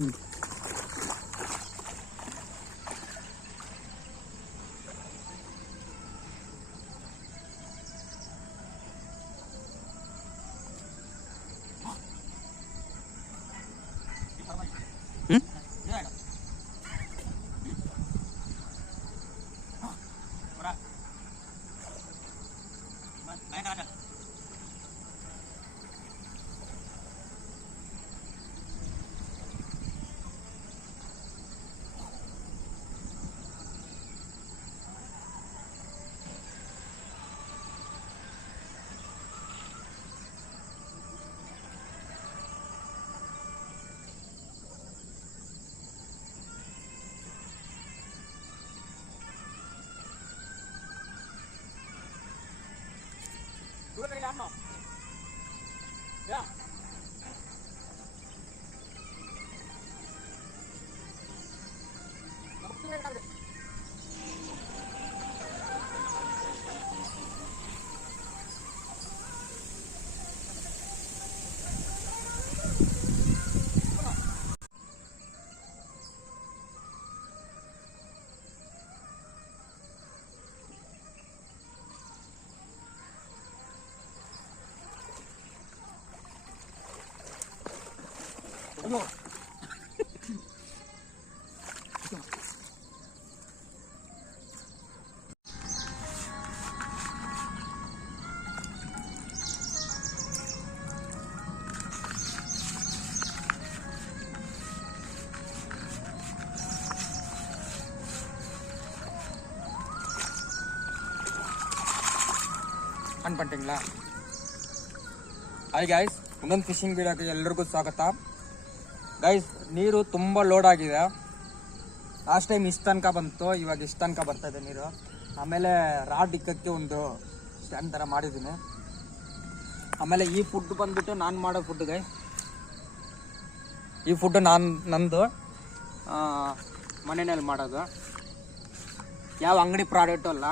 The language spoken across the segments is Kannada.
Yeah. ಆನ್ பண்ணிட்டீங்களா? ಹಾಯ್ ಗೈಸ್, ಇನ್ನೊಂದು ಫಿಶಿಂಗ್ ವಿಡಿಯೋಗೆ ಎಲ್ಲರಿಗೂ ಸ್ವಾಗತ. ಗೈಸ್, ನೀರು ತುಂಬ ಲೋಡ್ ಆಗಿದೆ. ಲಾಸ್ಟ್ ಟೈಮ್ ಇಷ್ಟು ತನಕ ಬಂತು, ಇವಾಗ ಇಷ್ಟು ತನಕ ಬರ್ತಾಯಿದೆ ನೀರು. ಆಮೇಲೆ ರಾಡ್ ಇಕ್ಕಕ್ಕೆ ಒಂದು ಸ್ಟ್ಯಾಂಡ್ ಥರ ಮಾಡಿದ್ದೀನಿ. ಆಮೇಲೆ ಈ ಫುಡ್ ಬಂದುಬಿಟ್ಟು ನಾನು ಮಾಡೋ ಫುಡ್ ಗೈಸ್. ಈ ಫುಡ್ಡು ನಂದು ಮನೆಯಲ್ಲಿ ಮಾಡೋದು, ಯಾವ ಅಂಗಡಿ ಪ್ರಾಡಕ್ಟು ಅಲ್ಲ.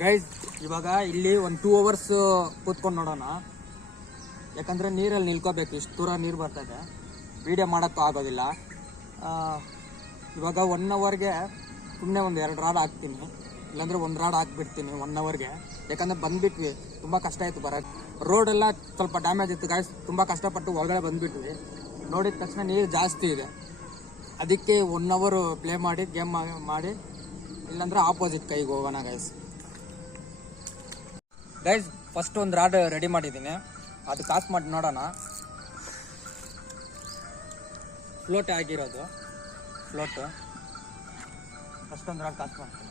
ಗೈಸ್, ಇವಾಗ ಇಲ್ಲಿ ಒಂದು 2 hours ಕೂತ್ಕೊಂಡು ನೋಡೋಣ. ಯಾಕಂದರೆ ನೀರಲ್ಲಿ ನಿಲ್ಕೋಬೇಕು, ಇಷ್ಟು ದೂರ ನೀರು ಬರ್ತದೆ, ವೀಡಿಯೋ ಮಾಡೋಕ್ಕೂ ಆಗೋದಿಲ್ಲ. ಇವಾಗ 1 hourಗೆ ಸುಮ್ಮನೆ ಒಂದು 2 ರಾಡ್ ಹಾಕ್ತೀನಿ, ಇಲ್ಲಾಂದರೆ 1 ರಾಡ್ ಹಾಕ್ಬಿಡ್ತೀನಿ 1 hourಗೆ. ಯಾಕಂದರೆ ಬಂದುಬಿಟ್ವಿ, ತುಂಬ ಕಷ್ಟ ಆಯಿತು ಬರೋಕ್ಕೆ. ರೋಡೆಲ್ಲ ಸ್ವಲ್ಪ ಡ್ಯಾಮೇಜ್ ಇತ್ತು ಗೈಸ್, ತುಂಬ ಕಷ್ಟಪಟ್ಟು ಒಳಗಡೆ ಬಂದುಬಿಟ್ವಿ. ನೋಡಿದ ತಕ್ಷಣ ನೀರು ಜಾಸ್ತಿ ಇದೆ, ಅದಕ್ಕೆ 1 hour ಪ್ಲೇ ಮಾಡಿ ಗೇಮ್ ಮಾಡಿ, ಇಲ್ಲಾಂದರೆ ಆಪೋಸಿಟ್ ಕೈಗೆ ಹೋಗೋಣ ಗೈಸ್. ಗೈಸ್, ಫಸ್ಟ್ ಒಂದು ರಾಡ್ ರೆಡಿ ಮಾಡಿದ್ದೀನಿ, ಅದು ಕಾಸು ಮಾಡಿ ನೋಡೋಣ. ಫ್ಲೋಟ್ ಆಗಿರೋದು ಫ್ಲೋಟು. ಫಸ್ಟ್ ಒಂದು ರಾಡ್ ಕಾಸು ಮಾಡ್ತೀನಿ.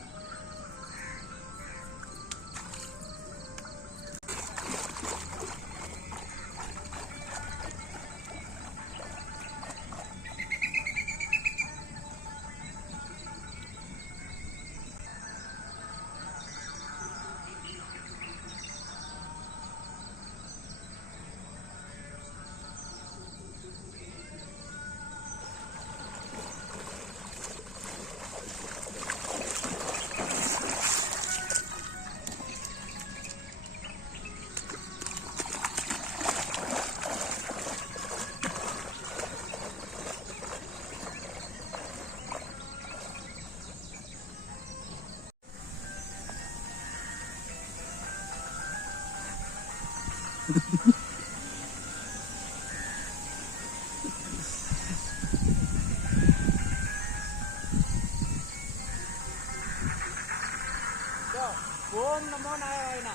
ಓಂ ನಮೋ ನಾರಾಯಣ.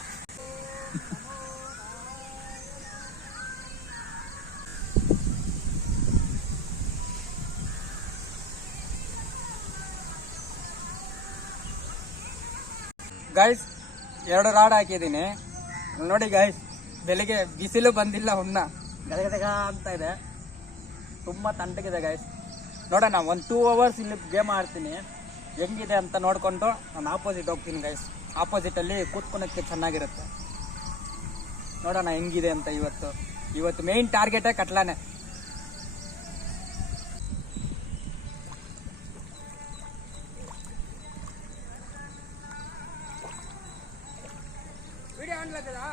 ಗೈಸ್ 2 ರಾಡ್ ಹಾಕಿದ್ದೀನಿ ನೋಡಿ ಗೈಸ್. ಬೆಳಿಗ್ಗೆ ಬಿಸಿಲು ಬಂದಿಲ್ಲ, ಗದಗದಗ ಅಂತ ಇದೆ, ತುಂಬ ತಂಟಗಿದೆ ಗೈಸ್. ನೋಡೋಣ 1-2 ಅವರ್ಸ್ ಇಲ್ಲಿ ಗೇಮ್ ಆಡ್ತೀನಿ, ಹೆಂಗಿದೆ ಅಂತ ನೋಡಿಕೊಂಡು ನಾನು ಆಪೋಸಿಟ್ ಹೋಗ್ತೀನಿ ಗೈಸ್. ಆಪೋಸಿಟಲ್ಲಿ ಕೂತ್ಕೊಳಕ್ಕೆ ಚೆನ್ನಾಗಿರುತ್ತೆ. ನೋಡೋಣ ಹೆಂಗಿದೆ ಅಂತ. ಇವತ್ತು ಮೇನ್ ಟಾರ್ಗೆಟೇ ಕಟ್ಲಾನೆ. ವಿಡಿಯೋ ಆನ್ಲತ್ತದಾ?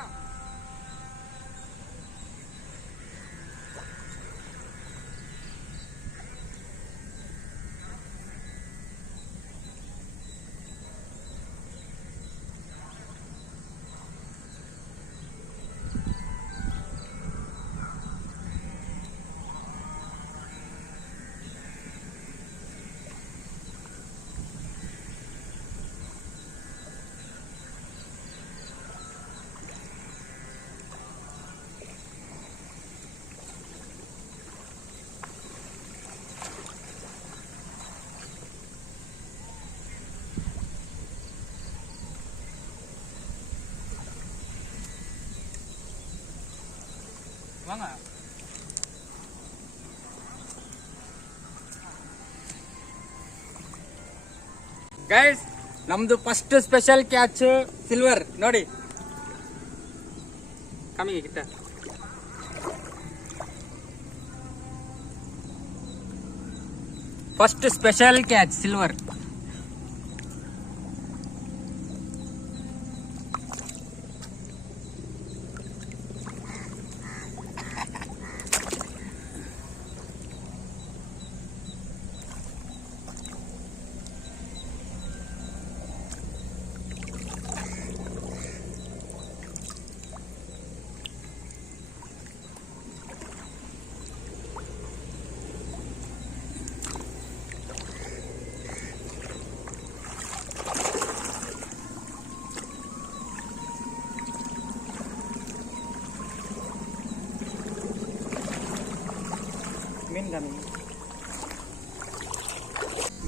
வாங்க. ಗೈಸ್ ನಮ್ದು ಫಸ್ಟ್ ಸ್ಪೆಷಲ್ ಕ್ಯಾಚ್ ಸಿಲ್ವರ್ ನೋಡಿ. ಕಮ್ಮಿಗೆ ಗಿಟ್ಟ first special catch silver.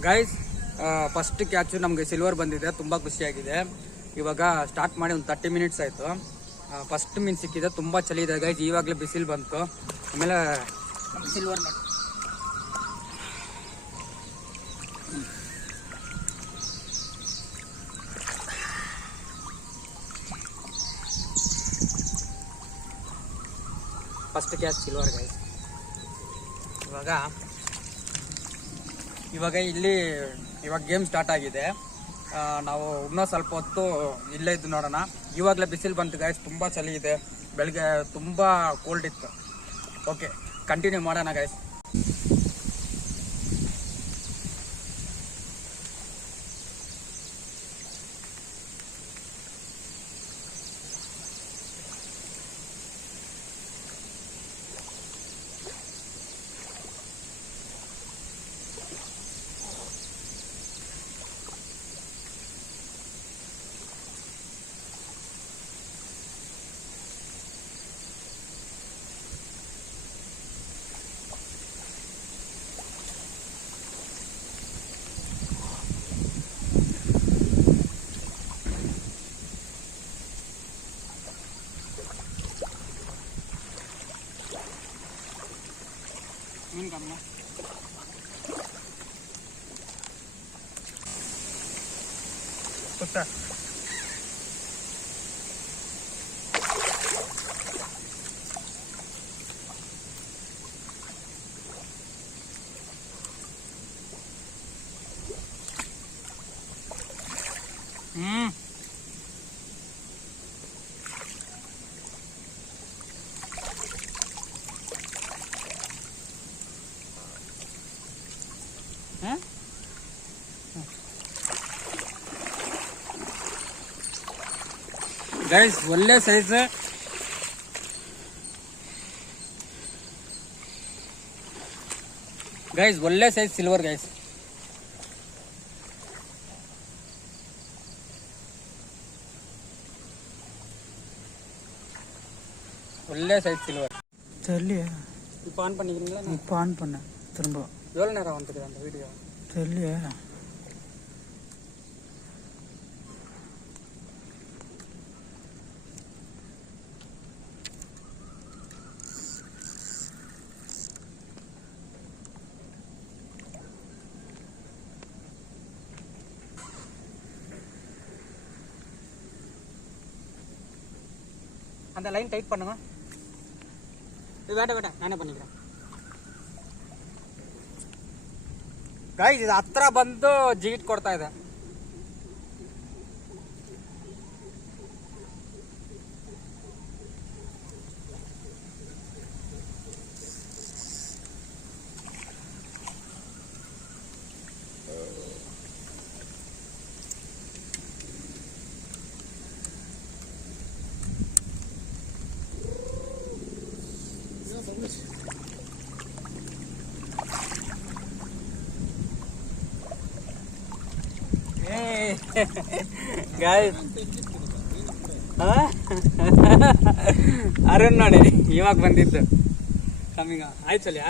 Guys first catch ನಮಗೆ ಸಿಲ್ವರ್ ಬಂದಿದೆ, ತುಂಬ ಖುಷಿಯಾಗಿದೆ. ಇವಾಗ ಸ್ಟಾರ್ಟ್ ಮಾಡಿ ಒಂದು 30 ಮಿನಿಟ್ಸ್ ಆಯಿತು. ಫಸ್ಟ್ ಮೀನು ಸಿಕ್ಕಿದೆ, ತುಂಬ ಚಳಿ ಇದೆ ಗೈಸ್. ಇವಾಗಲೇ ಬಿಸಿಲು ಬಂತು. ಆಮೇಲೆ ಸಿಲ್ವರ್ ಮಾಡಿ ಫಸ್ಟ್ ಕ್ಯಾಚ್ ಸಿಲ್ವರ್ ಗೈಸ್. ಇವಾಗ ಗೇಮ್ ಸ್ಟಾರ್ಟ್ ಆಗಿದೆ. ನಾವು ಇನ್ನೂ ಸ್ವಲ್ಪ ಹೊತ್ತು ಇಲ್ಲೇ ಇದ್ದು ನೋಡೋಣ. ಇವಾಗಲೇ ಬಿಸಿಲು ಬಂತು ಗೈಸ್, ತುಂಬ ಚಳಿ ಇದೆ. ಬೆಳಗ್ಗೆ ತುಂಬ ಕೋಲ್ಡ್ ಇತ್ತು. ಓಕೆ, ಕಂಟಿನ್ಯೂ ಮಾಡೋಣ ಗೈಸ್. ಮೀನು ಕಮ್ಮಿ ಗೊತ್ತಾ? ಗೈಸ್ ಒಳ್ಳೆ ಸೈಜ್. ಗೈಸ್ ಒಳ್ಳೆ ಸೈಜ್ ಸಿಲ್ವರ್ ಗೈಸ್. ஒல்லே சைஸ் சில்வர் தெரியலையா? இப்போ ஆன் பண்ணிக்கிறீங்களா? இப்போ ஆன் பண்ணேன். திரும்ப எவ்வளோ நேரம் வந்துருக்கு அந்த வீடியோ? தெரியலையா? அந்த லைன் டைட் பண்ணுங்க. இது வேண்டாம் நானே பண்ணிக்கிறேன். ಗೈಸ್ ಇದು ಹತ್ರ ಬಂದು ಜಿಗಿಟ್ ಕೊಡ್ತಾ ಇದೆ. ಅರುಣ್ ನೋಡಿ ಇವಾಗ ಬಂದಿದ್ದು ಕಮ್ಮಿಗ ಆಯ್ತು ಸಲ್ಯ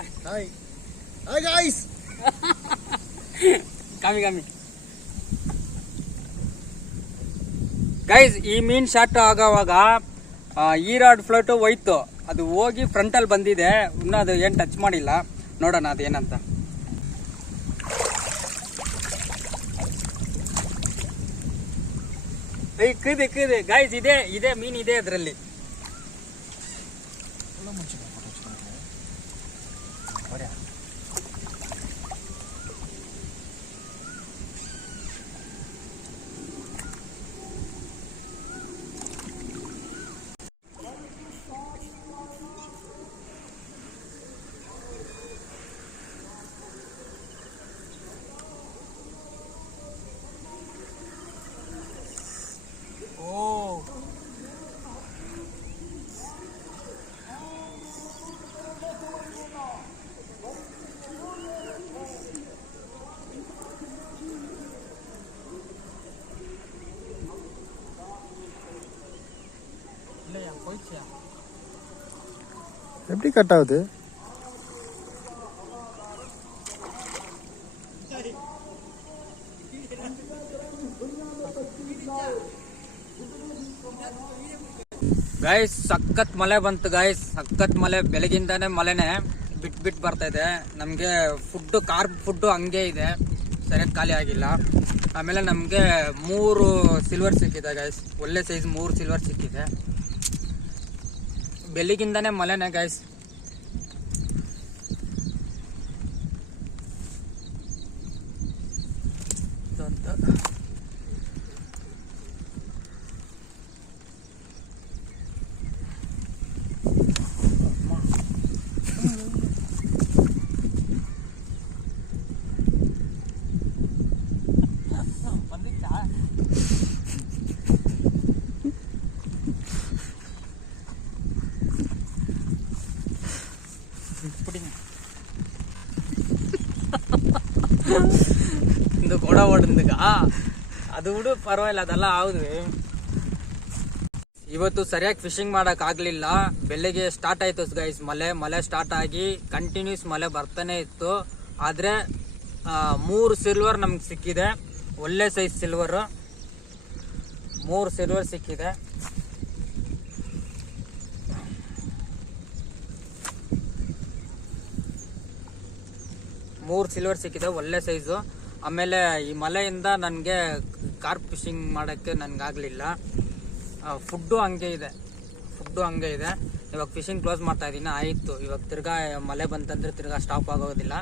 ಕಮ್ಮಿ ಗೈಸ್ ಈ ಮೀನ್ ಶಾಟ್ ಆಗೋವಾಗ ಈ ರಾಡ್ ಫ್ಲೋಟು ಹೋಯ್ತು, ಅದು ಹೋಗಿ ಫ್ರಂಟಲ್ಲಿ ಬಂದಿದೆ, ಇನ್ನೂ ಅದು ಏನು ಟಚ್ ಮಾಡಿಲ್ಲ. ನೋಡೋಣ ಅದೇನಂತ. ಇದೆ ಗೈಸ್, ಇದೆ ಮೀನ್ ಇದೆ ಅದರಲ್ಲಿ. எப்படி கட் ஆகுது? ಗೈಸ್ ಸಖತ್ ಮಳೆ ಬಂತು ಗೈಸ್, ಸಖತ್ ಮಳೆ. ಬೆಳಗಿಂದಾನೆ ಮಳೆನೆ ಬಿಟ್ ಬರ್ತಾ ಇದೆ. ನಮಗೆ ಕಾರ್ಬ್ ಫುಡ್ಡು ಹಂಗೆ ಇದೆ, ಸರಿಯಾಗಿ ಖಾಲಿ ಆಗಿಲ್ಲ. ಆಮೇಲೆ ನಮಗೆ 3 ಸಿಲ್ವರ್ ಸಿಕ್ಕಿದೆ ಗೈಸ್, ಒಳ್ಳೆ ಸೈಜ್ 3 ಸಿಲ್ವರ್ ಸಿಕ್ಕಿದೆ. ಬೆಳಗಿಂದಾನೆ ಮಳೆನೆ ಗೈಸ್. இந்த கொடை ஓடுந்துக்கா ಅದು ಬಿಡು ಪರವಾಗಿಲ್ಲ, ಅದೆಲ್ಲ ಹೌದು. ಇವತ್ತು ಸರಿಯಾಗಿ ಫಿಶಿಂಗ್ ಮಾಡಕ್ ಆಗ್ಲಿಲ್ಲ. ಬೆಳಿಗ್ಗೆ ಸ್ಟಾರ್ಟ್ ಆಯ್ತು ಗೈಸ್ ಮಳೆ ಸ್ಟಾರ್ಟ್ ಆಗಿ ಕಂಟಿನ್ಯೂಸ್ ಮಳೆ ಬರ್ತಾನೆ ಇತ್ತು. ಆದ್ರೆ 3 ಸಿಲ್ವರ್ ನಮ್ಗೆ ಸಿಕ್ಕಿದೆ, ಒಳ್ಳೆ ಸೈಜ್ ಸಿಲ್ವರ್ 3 ಸಿಲ್ವರ್ ಸಿಕ್ಕಿದೆ. ಒಳ್ಳೆ ಸೈಜು. ಆಮೇಲೆ ಈ ಮಳೆಯಿಂದ ನನಗೆ ಕಾರ್ಪ್ ಫಿಶಿಂಗ್ ಮಾಡೋಕ್ಕೆ ನನಗಾಗಲಿಲ್ಲ. ಫುಡ್ಡು ಹಂಗೆ ಇದೆ. ಇವಾಗ ಫಿಶಿಂಗ್ ಕ್ಲೋಸ್ ಮಾಡ್ತಾ ಇದ್ದೀನಿ. ಆಯಿತು, ಇವಾಗ ತಿರ್ಗಾ ಮಳೆ ಬಂತಂದ್ರೆ ತಿರ್ಗಾ ಸ್ಟಾಪ್ ಆಗೋದಿಲ್ಲ.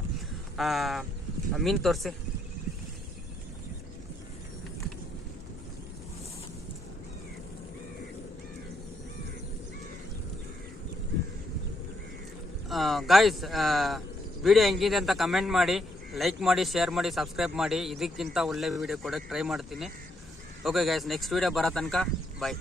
ಮೀನು ತೋರಿಸಿ. ಗಾಯ್ಸ್ ವಿಡಿಯೋ ಹೆಂಗಿದೆ ಅಂತ ಕಮೆಂಟ್ ಮಾಡಿ, ಲೈಕ್ ಮಾಡಿ, ಶೇರ್ ಮಾಡಿ, ಸಬ್ಸ್ಕ್ರೈಬ್ ಮಾಡಿ. ಇದಕ್ಕಿಂತ ಒಳ್ಳೆ ವಿಡಿಯೋ ಕೊಡೋಕ್ಕೆ ಟ್ರೈ ಮಾಡ್ತೀನಿ. ಓಕೆ ಗೈಸ್, ನೆಕ್ಸ್ಟ್ ವಿಡಿಯೋ ಬರೋ ತನಕ ಬಾಯ್.